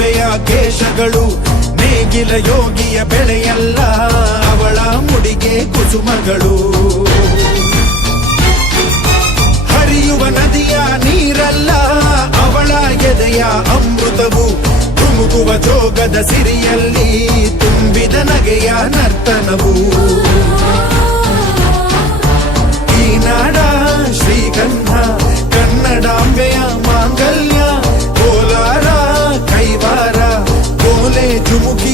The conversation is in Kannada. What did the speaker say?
ಕನ್ನಡಾಂಬೆಯ ಕೇಶಗಳು ನೇಗಿಲ ಯೋಗಿಯ ಬೆಳೆಯಲ್ಲ, ಅವಳ ಮುಡಿಗೆ ಕುಸುಮಗಳು. ಹರಿಯುವ ನದಿಯ ನೀರಲ್ಲ, ಅವಳ ಎದೆಯ ಅಮೃತವು. ತುಮುಕುವ ಜೋಗದ ಸಿರಿಯಲ್ಲಿ ತುಂಬಿದ ನಗೆಯ ನರ್ತನವು. ಈ ನಾಡ ಶ್ರೀಗಂಧ ಕನ್ನಡಾಂಬೆಯ ಮಾಂಗಲ್ಯ, ಕೋಲಾರ ಕೈವಾರ ಕೋಲೆ ಜುಮುಕಿ